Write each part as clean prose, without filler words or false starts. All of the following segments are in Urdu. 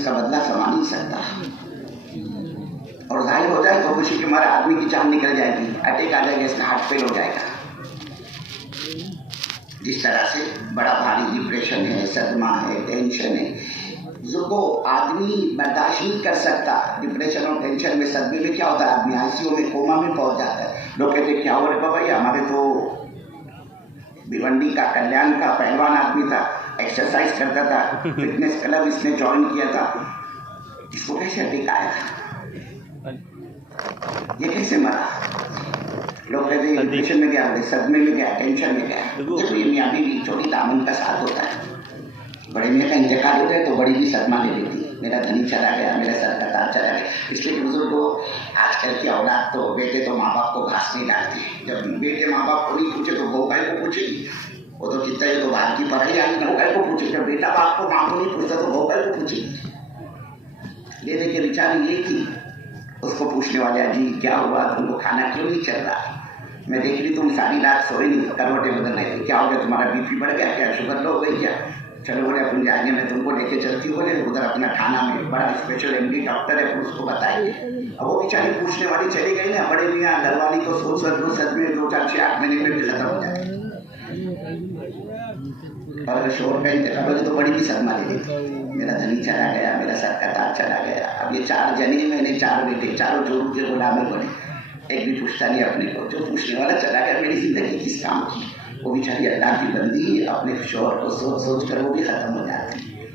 اس کا بدلہ سما نہیں سکتا، اور ظاہر ہو جائے تو خوشی کے مارے آدمی کی جان نکل جائے گی، اٹیک آ جائے گا، اس کا ہارٹ فیل ہو جائے گا۔ جس طرح سے بڑا بھاری ڈپریشن ہے، صدمہ ہے، ٹینشن ہے، بزرگوں آدمی برداشت نہیں کر سکتا۔ ڈپریشن اور ٹینشن میں، صدمے میں کیا ہوتا ہے، آدمی آئی سی یو میں، کوما میں پہنچ جاتا ہے۔ لوگ کہتے ہیں کیا ہو رہا ہے بھائی، ہمارے تو بھیونڈی کا کلیان کا پہلوان آدمی تھا، ایکسرسائز کرتا تھا، فٹنس کلب اس نے جوائن کیا تھا، اس کو کیسے اٹیک آیا تھا، یہ کیسے مرا؟ لوگ کہتے ہیں ڈپریشن میں گیا، صدمے میں گیا، ٹینشن میں گیا۔ دیکھو یہ میاں بیوی چھوٹی دامن کا ساتھ ہوتا ہے۔ بڑے میاں کا انتقال ہو گیا تو بڑی بھی صدمہ لے لیتی ہے، میرا دھنی چلا گیا، میرا سر کا تاج چلا گیا۔ اس لیے بزرگوں آج کل کی اولاد تو بیٹے تو ماں باپ کو گھاس نہیں ڈالتی، جب بیٹے ماں باپ کو نہیں پوچھے تو بہو بھائی کو پوچھے گی، وہ تو کتنا ہی تو باہر کی پڑھائی آئی، بہو بھائی کو پوچھے، جب بیٹا باپ کو ماں کو نہیں پوچھتا تو بہو بھائی کو پوچھے گی۔ لے دے کے بیچاری یہ تھی، اس کو پوچھنے والے جی کیا ہوا، تم کو کھانا کیوں نہیں چل رہا؟ میں دیکھ لی تم ساری رات سوئی نہیں، کروٹیں بدل رہے تھے، کیا ہو گیا تمہارا بی پی بڑھ گیا کیا، شوگر لو ہو گئی کیا؟ چلو بولے اپن جائیں گے، میں تم کو لے کے چلتی ہوں، بولے ادھر اپنا کھانا میں بڑا اسپیشل ایم ڈی ڈاکٹر ہے، اس کو بتائیے۔ اب وہ بیچاری پوچھنے والی چلی گئی نا، بڑے میاں گھر والی کو سوچ دو صدمے 2 4 6 8 مہینے میں بھی ختم ہو جائے، اور شوہر کا انتقال ہو تو بڑی بھی صدمہ لے لیتی، میرا دھنی چلا گیا، میرا سر کا تاج چلا گیا۔ اب یہ 4 جنے میں نے 4 بیٹے، چاروں جوروں کے غلام بنے، ایک بھی پوچھتا نہیں اپنے کو، جو پوچھنے والا چلا گیا میری زندگی کس کام کی، وہ بیچاری اللہ کی بندی اپنے شوہر کو سوچ سوچ کر وہ بھی ختم ہو جاتی ہے۔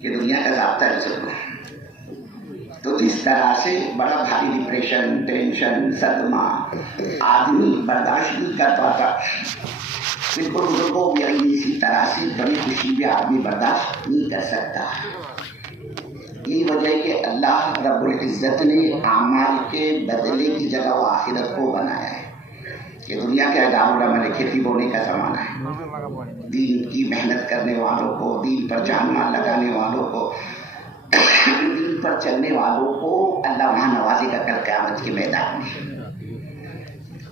یہ دنیا کا ضابطہ ہے بزرگوں۔ تو جس طرح سے بڑا بھاری ڈپریشن، ٹینشن، صدمہ آدمی برداشت نہیں کر پاتا، بالکل بزرگوں بھی اسی طرح سے بڑی خوشی بھی آدمی برداشت نہیں کر سکتا۔ یہی وجہ ہے کہ اللہ رب العزت نے اعمال کے بدلے کی جگہ وہ آخرت کو بنایا ہے۔ یہ دنیا کے دارالعمل کھیتی بونے کا زمانہ ہے، دین کی محنت کرنے والوں کو، دین پر جان مال لگانے والوں کو، دین پر چلنے والوں کو اللہ وہاں نوازے گا کل قیامت کے میدان میں۔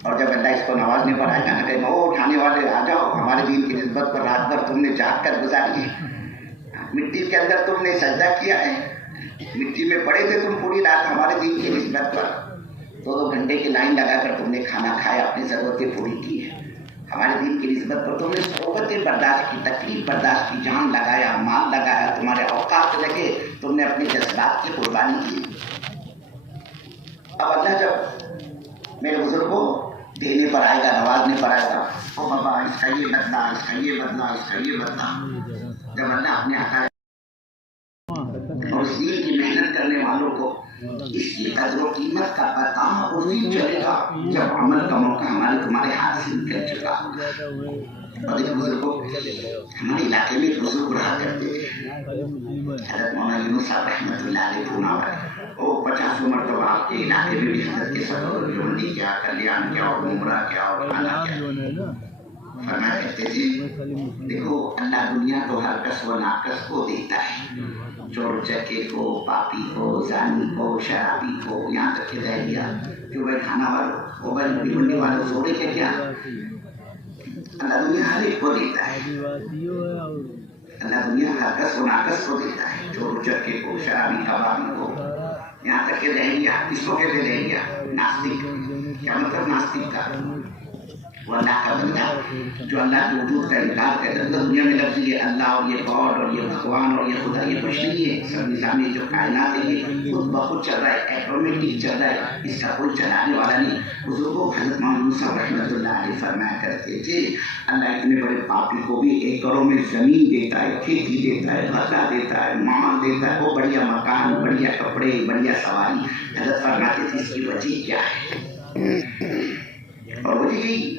اور جب اللہ اس کو نوازنے پر آئے گا نا، کہ وہ اٹھانے والے آ جاؤ، ہمارے دین کی نسبت پر رات بھر تم نے جاگ کر گزاری ہے، مٹی کے اندر تم نے سجدہ کیا ہے، مٹی میں پڑے تھے تم پوری رات ہمارے دین کی نسبت پر، 2 گھنٹے کی لائن لگا کر تم نے کھانا کھایا، اپنی ضرورتیں پوری کی ہے، ہمارے دین کی نسبت پر تم نے صحبتیں برداشت کی، تکلیف برداشت کی، جان لگایا، مال لگایا، تمہارے اوقات لگے، تم نے اپنی جذبات کی قربانی کی۔ اب اللہ جب میرے بزرگوں دینے پر آئے گا، نوازنے پر آئے گا، او بابا اس کا یہ بدلا، اس کا یہ بدلا، اس کا یہ بدلا، جب اللہ اپنے عطا اور اس دین کی محنت کرنے والوں کو اس کی قدر و قیمت کا پتہ اسی چلے گا جب عمل کا موقع ہمارے تمہارے ہاتھ سے نکل چکا۔ اور ایک بزرگوں ہمارے علاقے میں ایک بزرگ رہا کرتے تھے، حضرت مولانا یونس صاحب رحمۃ اللہ علیہ پونا والے، وہ 50 مرتبہ آپ کے علاقے میں بھی حضرت کے سفر بھیونڈی کیا، کلیان کیا، اور عمرہ کیا، اور کھانا کیا۔ فرمایا کرتے تھے دیکھو اللہ دنیا تو ہر کس و ناقص کو دیتا ہے، چور چکے کو، پاپی کو، زانی کو، شرابی کو، یہاں تک کہ رہ گیا جو بھائی کھانا والوں وہ بھائی بھیونڈی والوں سوڑے کے کیا، اللہ دنیا ہر ایک کو دیتا ہے، اللہ دنیا ہر کس و ناقص کو دیتا ہے، چور چکے کو، شرابی کبابی کو، یہاں تک کہ رہ گیا، اس کو کہتے رہ گیا ناستک، کیا مطلب ناستک کا، وہ اللہ کا بندہ جو اللہ کے وجود کا انکار کرتا ہے۔ دنیا میں لفظ یہ اللہ اور یہ گاڈ اور یہ بھگوان اور یہ خدا یہ کچھ نہیں ہے، سب نظام جو کائنات ہے یہ خود بخود چل رہا ہے، ایٹومیٹک چل رہا ہے، اس کا کوئی چلانے والا نہیں۔ بزرگوں حضرت مولانا صاحب رحمۃ اللہ علیہ فرمایا کرتے تھے اللہ اتنے بڑے پاپی کو بھی ایکڑوں میں زمین دیتا ہے، کھیتی دیتا ہے، غلہ دیتا ہے، مال دیتا ہے، وہ بڑھیا مکان، بڑھیا کپڑے، بڑھیا سواری۔ حضرت فرماتے تھے اس کی وجہ کیا ہے، اور وجہ یہی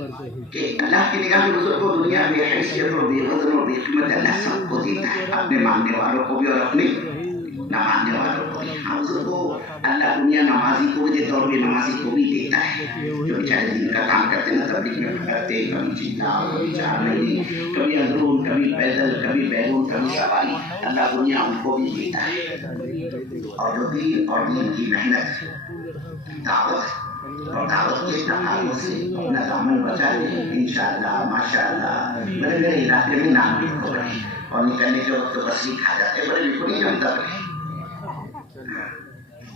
کہ اللہ کی نگاہ میں بزرگوں دنیا بے حیثیت اور بے وزن اور بے قیمت اللہ سب کو دیتا ہے، اپنے ماننے والوں کو بھی اور اپنے نہ ماننے والوں کو بھی۔ ہم بزرگوں اللہ دنیا نمازی کو بھی دیتا اور بے نمازی کو بھی دیتا ہے، جو بیچارے دین کا کام کرتے ہیں نا، تبلیغ میں پکڑتے، کبھی چیتا، کبھی 4 مہینے، کبھی اندرون، کبھی پیدل، کبھی بیرون، کبھی سواری، اللہ دنیا ان کو بھی دیتا ہے۔ اور جو دین اور دین کی محنت، دعوت اور دعوت کے تقاضوں سے اپنا دامن بچائے انشاءاللہ ماشاءاللہ۔ میرے علاقے میں نام لکھو رہے اور نکلنے کے وقت بس کھا جاتے، بڑے لکھو نہیں جانتا رہے،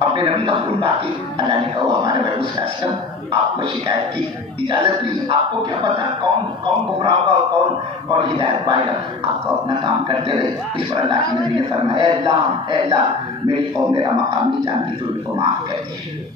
اپنے نبی کا حکم باقی اللہ نے کہا ہمارے محبوب صلی اللہ علیہ وسلم آپ کو شکایت کی اجازت نہیں، آپ کو کیا پتا کون گمراہ ہوگا اور کون ہدایت پائے گا، آپ کو اپنا کام کرتے رہے۔ اس پر اللہ کے نبی نے فرمایا اے اللہ میری قوم میرا مقام نہیں جانتی تو ان کو معاف کر دے۔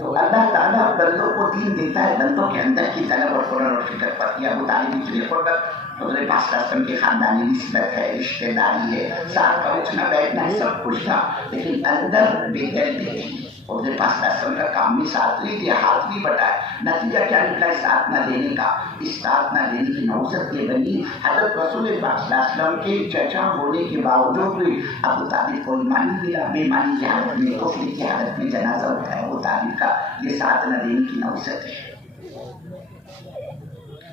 تو اللہ تعالیٰ بندوں کو دین دیتا ہے بندوں کے اندر کی طلب اور فکر اور فکر پر۔ یہ ابو طالب کی قربت حضرت پاک صلی اللہ علیہ وسلم کی خاندانی نسبت ہے، رشتہ داری ہے، ساتھ کا اٹھنا بیٹھنا ہے، سب کچھ تھا، لیکن اندر بے دردی تھی۔ حضرت پاک صلی اللہ علیہ وسلم کا کام بھی ساتھ نہیں دیا، ہاتھ نہیں بٹایا، نتیجہ کیا نکلا اس ساتھ نہ دینے کا، اس ساتھ نہ دینے کی نوسط یہ بنی حضرت رسول پاک صلی اللہ علیہ وسلم کے چچا ہونے کے باوجود بھی ابو طالب کو ایمان نہیں ملا، بے ایمانی کی حالت میں، کفر کی حالت میں جنازہ اٹھایا ابو طالب کا، یہ ساتھ نہ دینے کی نوسط ہے۔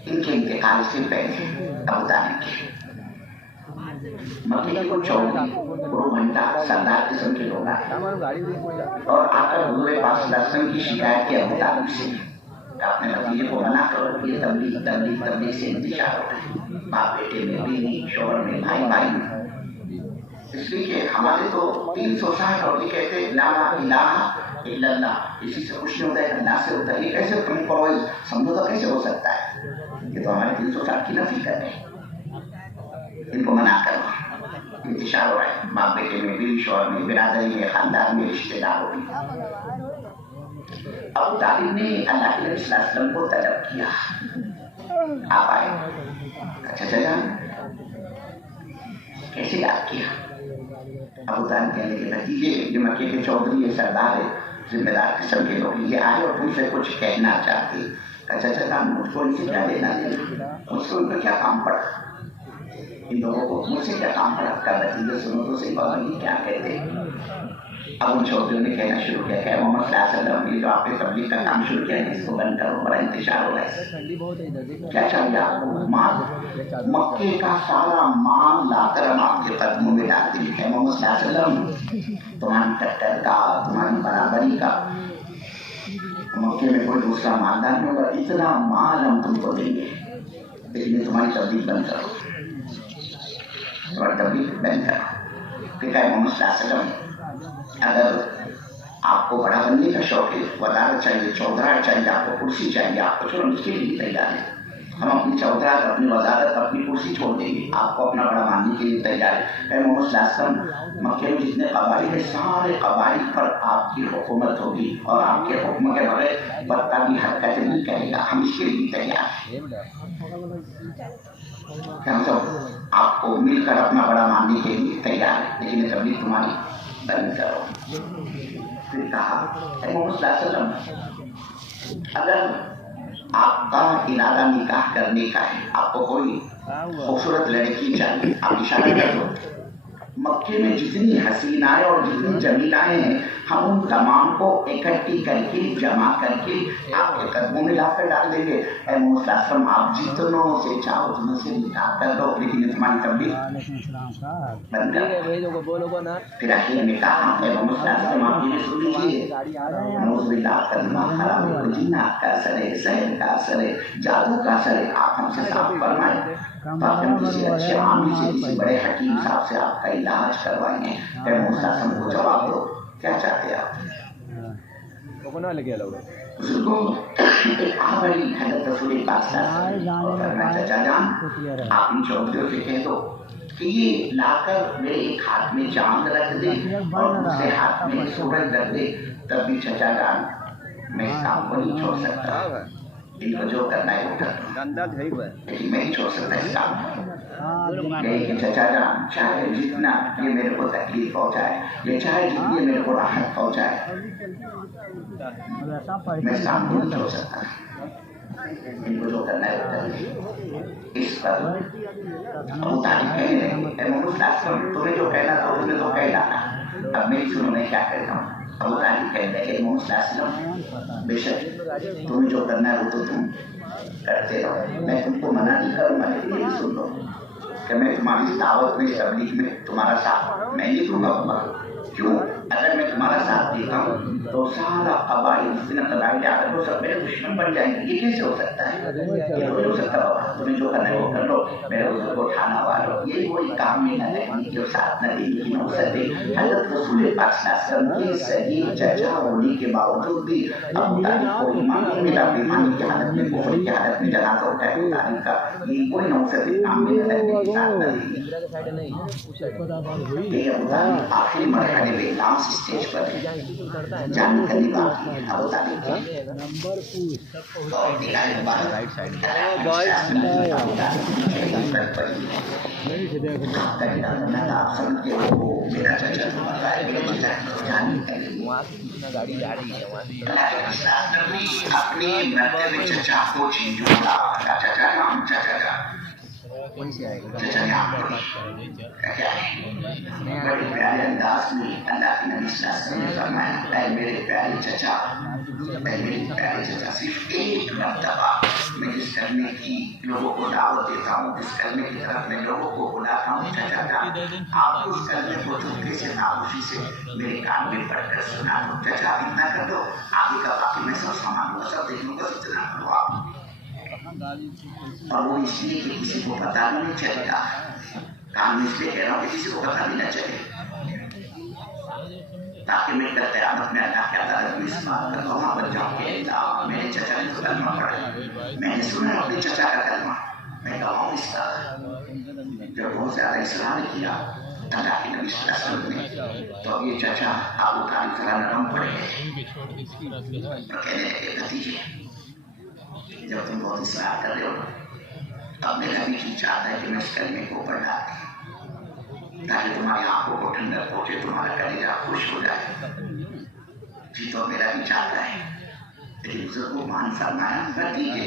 ان کے انتقال سے پہلے ابو طالب کے مکے کے کچھ چودھری گھنٹہ سردار قسم کے لوگ آئے اور آ کر حضور پاک صلی اللہ علیہ وسلم کی شکایت کی ابو طالب سے کہ اپنے بھتیجے کو منع کرو، یہ تبلیغ سے انتشار ہو رہا ہے، باپ بیٹے میں، بیوی شوہر میں، بھائی میں، اس لیے کہ ہمارے تو 360 اور یہ کہتے لا الہ الا اللہ، اسی سے کچھ نہیں ہوتا ہے، اللہ سے ہوتا ہے، یہ کیسے تم کو سمجھوتا کیسے ہو سکتا ہے؟ یہ تو ہمارے 360 کی نفی کر رہے ہیں، ان کو منع کرو، انتشار ہو رہا ہے، باپ بیٹے میں، بیوی شوہر میں، برادری میں، خاندان میں، رشتے داروں میں۔ ابو طالب نے اللہ کے نبی صلی اللہ علیہ وسلم کو طلب کیا، آپ آئے، اچھا جان کیسے یاد کیا؟ ابو طالب کہنے کے بھتیجے یہ مکے کے چودھری ہے، سردار ہے، ذمہ دار قسم کے لوگ، یہ آئے اور تم سے کچھ کہنا چاہتے۔ اچھا جان مجھ کو ان سے کیا لینا دینا، مجھ کو ان کا کیا کام پڑا، ان لوگوں کو مجھ سے کیا کام پڑا، کا بھتیجے سنو تو صحیح بات نہیں کیا کہتے۔ اب ان چودھریوں نے کہنا شروع کیا کہ محمد صلی اللہ علیہ وسلم نے جو آپ نے تبلیغ کا کام شروع کیا ہے اس کو بند کرو، بڑا انتشار ہو رہا ہے، کیا چاہیے آپ کو؟ مال، مکے کا سارا مال لا کر ہم آپ کے قدموں میں ڈال دیں گے محمد صلی اللہ علیہ وسلم، تمہاری ٹکر کا، تمہاری برابری کا مکے میں کوئی دوسرا مالدار نہیں ہوگا، اتنا مال ہم تم کو دیں گے، لیکن تمہاری تبلیغ بند کرو، تمہاری تبلیغ بند کرو۔ پھر کہا محمد صلی اللہ علیہ وسلم اگر آپ کو بڑا بننے کا شوق ہے، وزارت چاہیے، چودھرا چاہیے، آپ کو کرسی چاہیے، آپ کو چلو اس کے لیے تیار ہے، ہم اپنی چودھرات، اپنی وزارت، اپنی کرسی چھوڑ دیں گے، آپ کو اپنا بڑا ماننے کے لیے تیار ہے۔ اے محمد صلی اللہ علیہ وسلم مکے میں جتنے قبائل ہیں سارے قبائل پر آپ کی حکومت ہوگی اور آپ کے حکم کے بغیر پتا بھی حرکت نہیں کرے گا، ہم اس کے لیے تیار ہیں کہ ہم سب آپ کو مل کر اپنا بڑا ماننے کے لیے تیار ہے، لیکن یہ تبلیغ تمہاری بند کرو۔ پھر کہا اے محمد صلی اللہ علیہ وسلم اگر آپ کا ارادہ نکاح کرنے کا ہے، آپ کو کوئی خوبصورت لڑکی چاہیے، آپ اشارہ کر دو، مکے میں جتنی حسینائیں اور جتنی جمیلائیں ہیں ہم ان تمام کو اکٹھی کر کے جمع کر کے آپ کے قدموں میں لا کر ڈال دیں گے۔ اے محمد صلی اللہ علیہ وسلم آپ جتنوں سے چاہو اتنوں سے نکاح کر دو، لیکن تمہاری تبلیغ بند کر۔ پھر آخر میں کہا اے محمد صلی اللہ علیہ وسلم آپ یہ سن لیجیے، نعوذ باللہ کلمہ خراب ہے، جنات کا اثر ہے، سحر کا اثر ہے، جادو کا اثر ہے، آپ ہم سے صاف فرمائیں تاکہ ہم کسی اچھے عامل سے، کسی بڑے حکیم صاحب سے آپ کا علاج کروائیں گے۔ اے محمد صلی اللہ علیہ وسلم کو جواب دو، کیا چاہتے ہیں آپ؟ بزرگوں ایک آبری حضرت رسول پاک صلی اللہ علیہ وسلم اور فرمایا چچا جان آپ ان چودھریوں سے کہہ دو کہ یہ لا کر میرے ایک ہاتھ میں چاند رکھ دے اور دوسرے ہاتھ میں سورج رکھ دے، تب بھی چچا جان میں اس کام کو نہیں چھوڑ سکتا، ان کو جو کرنا ہے وہ کرنا، لیکن میں نہیں چھوڑ سکتا اس کام کو۔ یہی کہ چچا جان چاہے جتنا یہ میرے کو تکلیف پہنچائے، یہ چاہے جتنی میرے کو راحت پہنچائے، میں اس کام کو نہیں چھوڑ سکتا، ان کو جو کرنا ہے وہ کرنا۔ اس پر ابو طالب کہنے لگے اے محمد صلی اللہ علیہ وسلم تمہیں جو کہنا تھا تمہیں تو کہہ ڈالا، اب میری سنو میں کیا کہتا ہوں۔ ابو طالب کہنے لگے محمد صلی اللہ علیہ وسلم بے شک تمہیں جو کرنا ہے وہ تو تم کرتے رہو، میں تم کو منع نہیں کروں گا، لیکن یہ سن لو کہ میں تمہاری دعوت میں تبلیغ میں تمہارا ساتھ میں نہیں دوں گا، کیوں؟ اگر میں تمہارا ساتھ دیتا ہوں تو سارا قبائل اتنا قبائل آ کر وہ سب میرے دشمن بن جائیں گے. یہ کیسے ہو سکتا ہے؟ یہ تو نہیں ہو سکتا بابا. تمہیں جو کرنا ہے وہ کر لو, میرے حضور کو اٹھانا والو. یہ وہی کام میں نہ لگنے کی اور ساتھ نہ دینے کی نوسط ہے. حضرت رسول پاک صلی اللہ علیہ وسلم کے صحیح چچا ہونے کے باوجود بھی ابو طالب کو ایمان نہیں ملا. ایمان کی حالت میں, کفر کی حالت میں جنازہ اٹھایا ابو طالب کا. یہ کوئی نوسط ہے کام میں نہ لگنے کی, ساتھ نہ دینے کی. یہ ابو طالب آخری مرحلے میں لاسٹ اسٹیج پر ہے. جان قریب آتی ہے ابو طالب کی. اور دیرائے مبارک ابو طالب پر پڑی ہے. آپ سمجھتے ہو میرا چچا تو مر رہا ہے, میرے چچا کو جان نکلے گی. اپنے مرتے میں چچا کو جھنجھوڑا. چچا نام چچا چچا نام کیا ہے. بڑے پیارے انداز میں اللہ کے نبی صلی اللہ علیہ وسلم نے فرمایا, اے میرے پیارے چچا, اے میرے پیارے چچا, صرف ایک مرتبہ میں جس کرنے کی لوگوں کو دعوت دیتا ہوں, جس کرنے کی طرف میں لوگوں کو بلاتا ہوں, چچا جان آپ اس کرنے کو چپکے سے خاموشی سے میرے کان میں پڑھ کر سنا دو. چچا اتنا کر دو, آگے کا باقی میں سب سامان لوں, سب دیکھ لوں گا, اتنا کرو آپ. اور وہ اس لیے کہ کسی کو پتا بھی نہیں چلے گا. کام میں اس لیے کہہ رہا ہوں کہ کسی کو پتا بھی نہ چلے, تاکہ میں کل قیامت میں اللہ کے عدالت میں اس بات کا گواہ بن جاؤں کہ اللہ میرے چچا نے کلمہ پڑھا, میں نے سنا اپنے چچا کا کلمہ, میں گواہ ہوں اس کا. جب بہت زیادہ اصرار کیا اللہ کے نبی صلی اللہ علیہ وسلم نے, تو اب یہ چچا ابو طالب ذرا نرم پڑ گئے اور کہنے لگے, بھتیجے جب تم بہت اصرار کر رہے ہو, اب میرا بھی جی چاہتا ہے کہ میں اس کلمے کو پڑھا دوں تاکہ تمہاری آنکھوں کو ٹھنڈک پہنچے, تمہارا کلیجہ خوش ہو جائے. جی تو میرا بھی چاہتا ہے. لیکن بزرگوں مان فرمایا, بھتیجے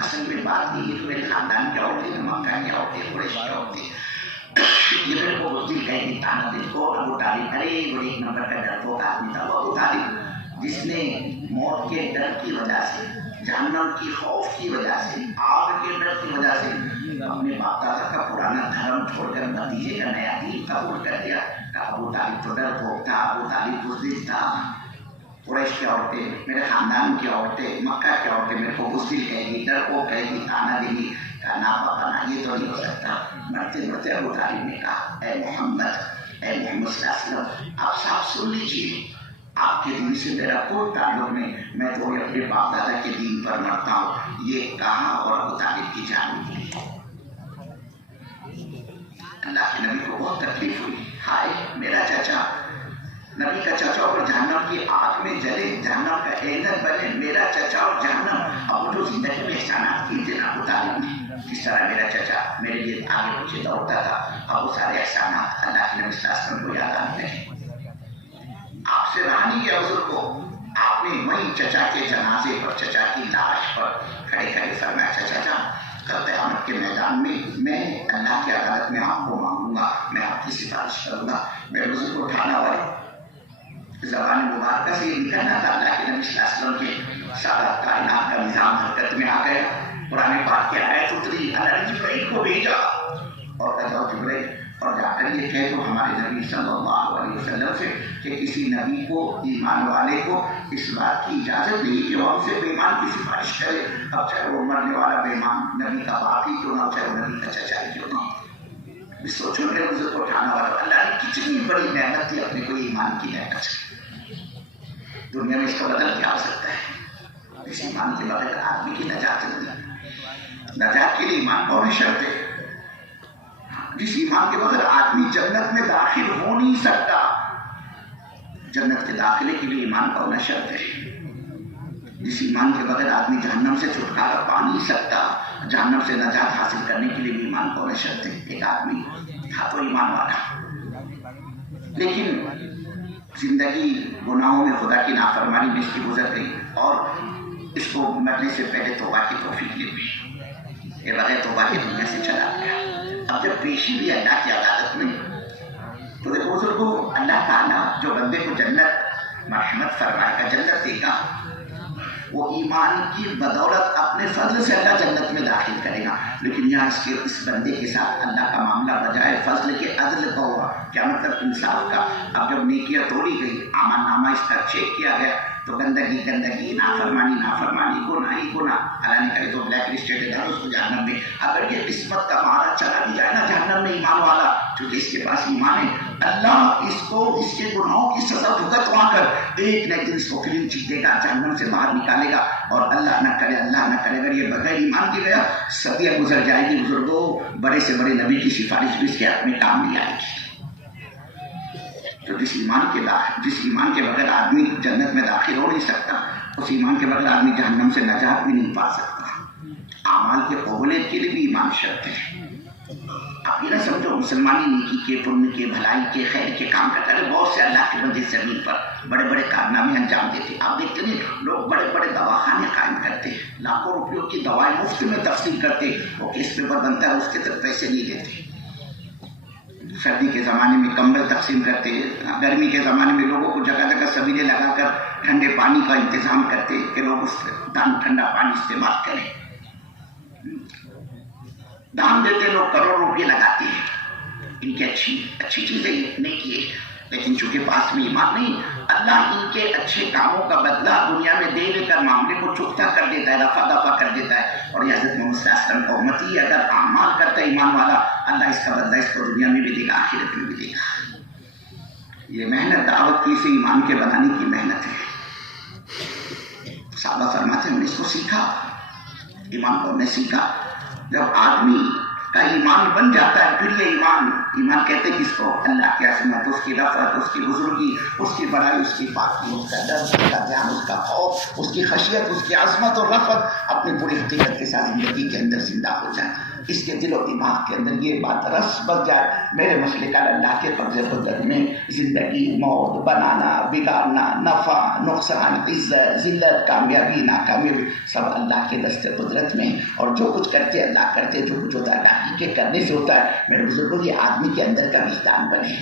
اصل میں بات یہ ہے کہ میرے خاندان کیا ہوتے ہیں, مکہ کیا ہوتے ہیں, قریش کیا ہوتے ہیں. یہ میرے کو اس دن کہیں گے تانا دل کو. ابو طالب ارے وہ ایک نمبر کا ڈرپوک آدمی تھا. وہ ابو طالب جس نے موت کے ڈر کی وجہ سے, جہنم کی خوف کی وجہ سے, آگ کے ڈر کی وجہ سے اپنے باپ دادا کا پرانا دھرم چھوڑ کر بھتیجے کا نیا دین قبول کر دیا. ابو طالب تو ڈرپوک تھا, ابو طالب بزدل تھا. قریش کی عورتیں, میرے خاندان کی عورتیں, مکہ کی عورتیں میرے کو بزدل کہے گی, ڈرپوک کہے گی, تانا دے گی. کہنا پاپا نا یہ تو نہیں ہو سکتا. مرتے مرتے ابو طالب نے کہا, اے محمد, اے محمد صلی اللہ علیہ وسلم, آپ صاحب سن لیجیے, آپ کے دین سے میرا کوئی تعلق نہیں, میں تو اپنے باپ دادا کے دین پر مرتا ہوں. یہ کہا اور ابو طالب کی جان نکلی. اللہ کے نبی کو بہت تکلیف ہوئی. ہائے میرا چچا, نبی کا چچا اور جہنم کی آگ میں جلے, جہنم کا ایندھن بنے, میرا چچا اور جہنم. اب جو زندگی میں احسانات کیے تھے ابو طالب نے, جس طرح میرا چچا میرے لیے آگے پیچھے دوڑتا تھا, اب وہ سارے احسانات اللہ کے نبی صلی اللہ علیہ وسلم کو یاد آنے لگے. آپ سے رہا نہیں گیا حضور کو. آپ نے وہیں چچا کے جنازے پر, چچا کی لاش پر کھڑے کھڑے فرمایا, چچا جان کل قیامت کے میدان میں اللہ کی عدالت میں آپ کو مانگوں گا, میں آپ کی سفارش کروں گا. میرے حضور کو اٹھانا والے زبان مبارکہ سے یہ نکلنا تھا. اللہ کے نبی صلی اللہ علیہ وسلم کے سارا کائنات کا نظام حرکت میں آ گیا. قرآن پاک کی آیت اتری, اللہ نے جبرائیل کو بھیجا اور کہا جبرائیل, اور جا کر یہ کہہ دو ہمارے نبی صلی اللہ علیہ وسلم سے کہ کسی نبی کو, ایمان والے کو اس بات کی اجازت نہیں کہ وہ ہم سے بے ایمان کی سفارش کرے, اب چاہے وہ مرنے والا بے ایمان نبی کا باپ ہی کیوں نہ, چاہے وہ نبی کا چچا ہی کیوں نہ. سوچو میرے بزرگ کو اٹھانا والا, اللہ نے کتنی بڑی نعمت دی اپنے کو, ایمان کی نعمت. دنیا میں اس کا بدل کیا ہو سکتا ہے؟ اس ایمان کے بغیر آدمی کی نجات نہیں. نجات کے لیے ایمان بہت شرط ہے. جس ایمان کے بغیر آدمی جنت میں داخل ہو نہیں سکتا. جنت کے داخلے کے لیے ایمان کا ہونا شرط ہے. جس ایمان کے بغیر آدمی جہنم سے چھٹکارا پا نہیں سکتا. جہنم سے نجات حاصل کرنے کے لیے بھی ایمان کا ہونا شرط ہے. ایک آدمی تھا تو ایمان والا, لیکن زندگی گناہوں میں خدا کی نافرمانی میں اس کی گزر گئی, اور اس کو مرنے سے پہلے توبہ کی توفیق دی ہوئی. یہ بغیر توبہ کی دنیا سے چلا گیا. اب جب پیشی بھی اللہ کی عدالت میں, تو دیکھو بزرگوں, اللہ تعالیٰ جو بندے کو جنت مرحمت فرمائے گا, جنت دے گا, وہ ایمان کی بدولت اپنے فضل سے اللہ جنت میں داخل کرے گا. لیکن یہاں اس بندے کے ساتھ اللہ کا معاملہ بجائے فضل کے عدل کا ہوا. کیا مطلب؟ انصاف کا. اب جب نیکیاں توڑی گئی، امان نامہ اس کا چیک کیا گیا تو گندگی، نافرمانی، گناہ اللہ نے کہے تو بلیک لسٹڈ ہے اس کو جہنم میں. اگر یہ قسمت کا مارا چلا بھی جائے نا جہنم میں ایمان والا، کیونکہ اس کے پاس ایمان ہے، اللہ اس کو اس کے گناہوں کی سزا بھگتوا کر ایک نہ ایک دن اس کو کلین چیتے گا، جہنم سے باہر نکالے گا. اور اللہ نہ کرے اگر یہ بغیر ایمان کے گیا، صدیاں گزر جائے گی بزرگوں، بڑے سے بڑے نبی کی سفارش بھی اس کے حق میں کام نہیں آئے گی. تو جس ایمان کے بغیر آدمی جنت میں داخل ہو نہیں سکتا، اس ایمان کے بغیر آدمی جہنم سے نجات بھی نہیں پا سکتا. اعمال کے قبولیت کے لیے بھی ایمان شرط ہے. آپ یہ نہ سمجھو مسلمانی نیکی کے، پن کے، بھلائی کے، خیر کے کام کرتا ہے. بہت سے اللہ کے بندے زمین پر بڑے بڑے کارنامے انجام دیتے. آپ دیکھتے ہیں لوگ بڑے بڑے دواخانے قائم کرتے ہیں، لاکھوں روپیوں کی دوائیں مفت میں تقسیم کرتے. وہ کیس پیپر بنتا ہے اس کے تک پیسے نہیں دیتے. سردی کے زمانے میں کمبل تقسیم کرتے، گرمی کے زمانے میں لوگوں کو جگہ جگہ سبیلے لگا کر ٹھنڈے پانی کا انتظام کرتے کہ لوگ اس ٹھنڈا پانی استعمال کریں. دام دیتے لوگ، کروڑ روپے لگاتے ہیں. ان کی اچھی چیزیں نہیں کیے، لیکن چونکہ پاس میں ایمان نہیں، اللہ ان کے اچھے کاموں کا بدلہ دنیا میں دے کر معاملے کو چکتا کر دیتا ہے، رفع دفع کر دیتا ہے. اور یہ حضرت محمد صلی اللہ علیہ وسلم کا امتی اگر اعمال کرتا ہے ایمان والا، اللہ اس کا بدلہ اس کو دنیا میں بھی دے گا، آخرت میں بھی دے گا. یہ محنت دعوت کی، سے ایمان کے بنانے کی محنت ہے. صحابہ فرماتے ہیں ہم نے اس کو سیکھا، ایمان کو ہم نے سیکھا. جب آدمی کا ایمان بن جاتا ہے، پھر یہ ایمان کہتے کس کو؟ اللہ کی عظمت، اس کی رفعت، اس کی بزرگی، اس کی بڑائی، اس کی پاکی، اس کا ڈر، اس کا دھیان، اس کا خوف، اس کی خشیت، اس کی عظمت اور رفعت اپنی پوری حقیقت کے ساتھ زندگی کے اندر زندہ ہو جائے. اس کے دل و دماغ کے اندر یہ بات رس بس جائے، میرے مسئلے کا اللہ کے قبضے قدرت میں زندگی، موت، بنانا، بگاڑنا، نفع، نقصان، عزت، ذلت، کامیابی، ناکامیابی سب اللہ کے دست قدرت میں. اور جو کچھ کرتے اللہ کرتے، جو کچھ ہوتا ہے اللہ کے کرنے سے ہوتا ہے. میرے بزرگوں یہ آدمی کے اندر کا وجدان بنے،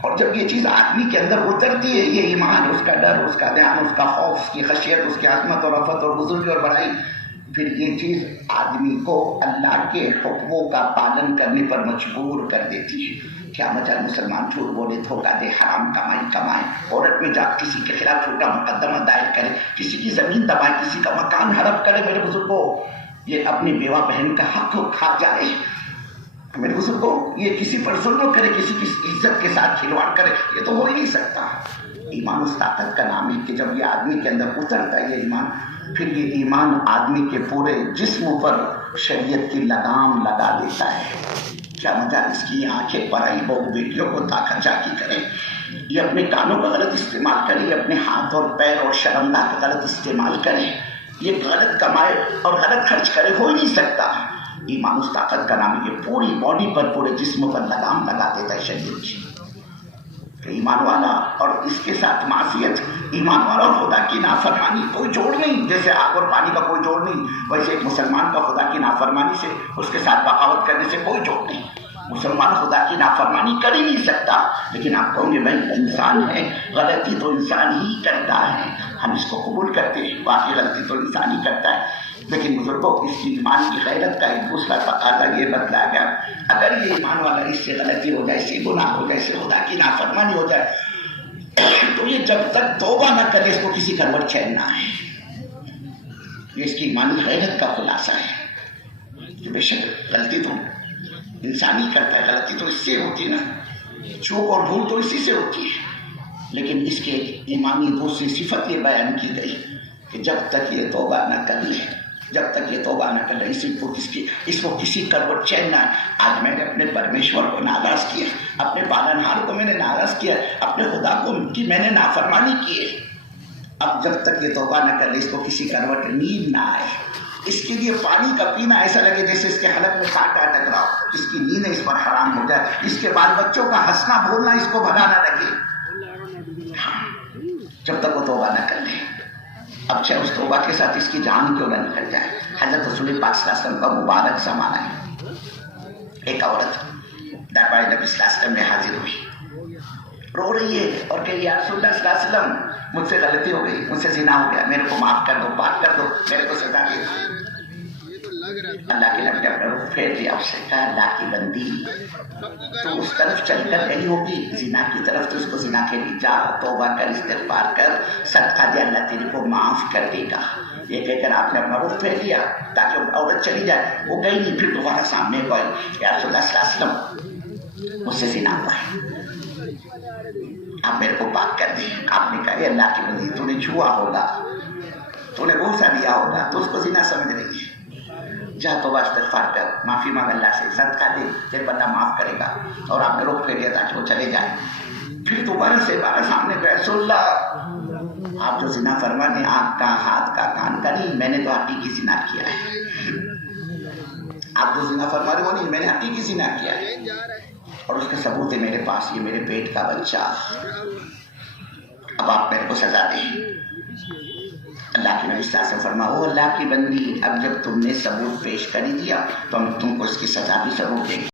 اور جب یہ چیز آدمی کے اندر اترتی ہے، یہ ایمان، اس کا ڈر، اس کا دھیان، اس کا خوف، اس کی خشیت، اس کی عظمت اور رفعت اور بزرگی اور بڑائی، پھر یہ چیز آدمی کو اللہ کے حکموں کا پالن کرنے پر مجبور کر دیتی ہے. کیا مچا مسلمان جھوٹ بولے، دھوکہ دے، حرام کمائے، عورت میں جا کسی کے خلاف جھوٹا مقدمہ دائر کرے، کسی کی زمین دبائے، کسی کا مکان ہڑپ کرے. میرے بزرگوں یہ اپنی بیوہ بہن کا حق کھا جائے. میرے بزرگوں یہ کسی پر ظلم کرے، کسی کی عزت کے ساتھ کھلواڑ کرے، یہ تو ہو ہی نہیں سکتا. ایمان اس طاقت کا نام ہے کہ جب یہ آدمی کے اندر اترتا ہے یہ ایمان، پھر یہ ایمان آدمی کے پورے جسم پر شریعت کی لگام لگا دیتا ہے. کیا مزہ اس کی آنکھیں پرائی بہو بیٹیوں کو تاکہ جاکی کرے، یہ اپنے کانوں کا غلط استعمال کرے، یہ اپنے ہاتھ اور پیر اور شرمگاہ کا غلط استعمال کرے، یہ غلط کمائے اور غلط خرچ کرے، ہو ہی نہیں سکتا. ایمان اس طاقت کا نام ہے، یہ پوری باڈی پر، پورے جسم پر لگام لگا دیتا ہے شریعت کی. ایمان والا اور اس کے ساتھ معصیت، ایمان والا اور خدا کی نافرمانی کوئی جوڑ نہیں. جیسے آگ اور پانی کا کوئی جوڑ نہیں، ویسے ایک مسلمان کا خدا کی نافرمانی سے، اس کے ساتھ بغاوت کرنے سے کوئی جوڑ نہیں. مسلمان خدا کی نافرمانی کر ہی نہیں سکتا. لیکن آپ کہوں گے بھائی انسان ہے، غلطی تو انسان ہی کرتا ہے، ہم اس کو قبول کرتے ہیں، باقی غلطی تو انسان ہی کرتا ہے. لیکن بزرگوں اس ایمان کی غیرت کا ایک دوسرا تقاضا یہ بتلایا گیا، اگر یہ ایمان والا اس سے غلطی ہو جائے، اس سے گناہ ہو جائے، اس سے خدا کی نافرمانی ہو جائے، تو یہ جب تک توبہ نہ کرے اس کو کسی گھر چین نہ آئے. یہ اس کی ایمانی غیرت کا خلاصہ ہے کہ بے شک غلطی تو انسان ہی کرتا ہے، غلطی تو اس سے ہوتی ہے نا، چوک اور بھول تو اسی سے ہوتی ہے. لیکن اس کے ایمانی دوسری صفت یہ بیان کی گئی کہ جب تک یہ توبہ نہ کر لے، جب تک یہ توبہ نہ کر لے، اس کو کسی کروٹ چین نہ ہے. آج میں نے اپنے پرمیشور کو ناراض کیا، اپنے پالنہار کو میں نے ناراض کیا، اپنے خدا کو کی میں نے نافرمانی کی ہے. اب جب تک یہ توبہ نہ کر لے، اس کو کسی کروٹ نیند نہ آئے، اس کے لیے پانی کا پینا ایسا لگے جیسے اس کے حلق میں کانٹا ٹکراؤ، اس کی نیند اس پر حرام ہو جائے، اس کے بال بچوں کا ہنسنا بولنا اس کو بھلا نہ لگے، جب تک وہ توبہ نہ کر لے. اب چاہے اس توبہ کے ساتھ اس کی جان کیوں نہ نکل جائے. حضرت رسول پاک صلی اللہ علیہ وسلم کا مبارک زمانہ ہے. ایک عورت دربار نبی صلی اللہ علیہ وسلم میں حاضر ہوئی. رو رہی ہے اور کہ یا رسول اللہ صلی اللہ علیہ وسلم مجھ سے غلطی ہو گئی, مجھ سے زنا ہو گیا, میرے کو معاف کر دو, معاف کر دو, میرے کو سزا دے دو. اللہ کے نبی اپنے رخ پھیر لیا, اس سے کہا اللہ کی بندی تو اس طرف چل کر گئی ہوگی زنا کی طرف, تو اس کو زنا کے لیے جا, توبہ کر, استغفار کر, صدقہ دے, اللہ تیرے کو معاف کر دے گا. یہ کہہ کر آپ نے اپنا رخ پھیر لیا تاکہ وہ عورت چلی جائے. وہ گئی نہیں, پھر دوبارہ سامنے گئی, یا رسول اللہ صلی اللہ علیہ وسلم مجھ سے زنا ہوا ہے, آپ میرے کو پاک کر دیں. آپ نے کہا اے اللہ کی بندی تو نے چھوا ہوگا, تو نے بہت سا دیا ہوگا, تو اس کو زنا سمجھ رہی ہے, جا توبہ استغفار کر, معافی مانگ اللہ سے, صدقہ دے, پھر بندہ معاف کرے گا. اور آپ نے رخ پھیر لیا تاکہ وہ چلے جائے. پھر دوبارہ سے بارہ سامنے گئے, رسول اللہ آپ جو زنا فرمانے آنکھ کا, ہاتھ کا, کان کا نہیں, میں نے تو حقیقی زنا کیا ہے. آپ جو زنا فرما رہے وہ نہیں, میں نے حقیقی زنا کیا ہے, اور اس کا ثبوت ہے میرے پاس, یہ میرے پیٹ کا بچہ. اب آپ میرے کو سزا دیں. اللہ کے نبی صلی اللہ علیہ وسلم فرما, او اللہ کی بندی, اب جب تم نے ثبوت پیش کر ہی دیا تو ہم تم کو اس کی سزا بھی ضرور دیں گے.